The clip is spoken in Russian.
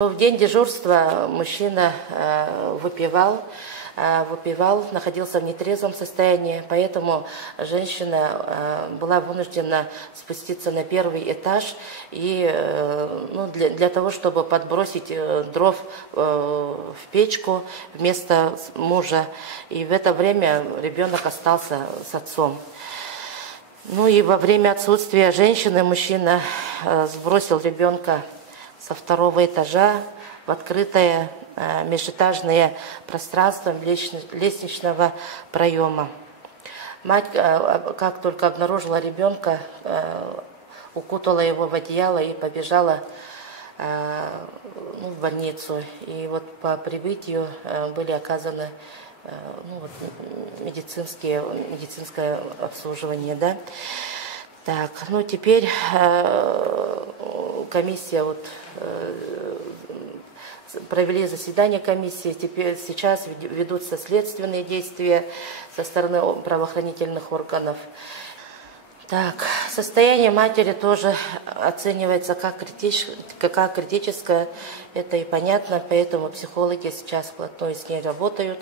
В день дежурства мужчина выпивал, находился в нетрезвом состоянии, поэтому женщина была вынуждена спуститься на первый этаж и, для того, чтобы подбросить дров в печку вместо мужа. И в это время ребенок остался с отцом. Ну и во время отсутствия женщины мужчина сбросил ребенка со второго этажа в открытое межэтажное пространство лестничного проема. Мать, как только обнаружила ребенка, укутала его в одеяло и побежала в больницу. И вот по прибытию были оказаны медицинское обслуживание, да. Так, теперь комиссия, провели заседание комиссии, сейчас ведутся следственные действия со стороны правоохранительных органов. Так, состояние матери тоже оценивается как критическое, это и понятно, поэтому психологи сейчас вплотную с ней работают.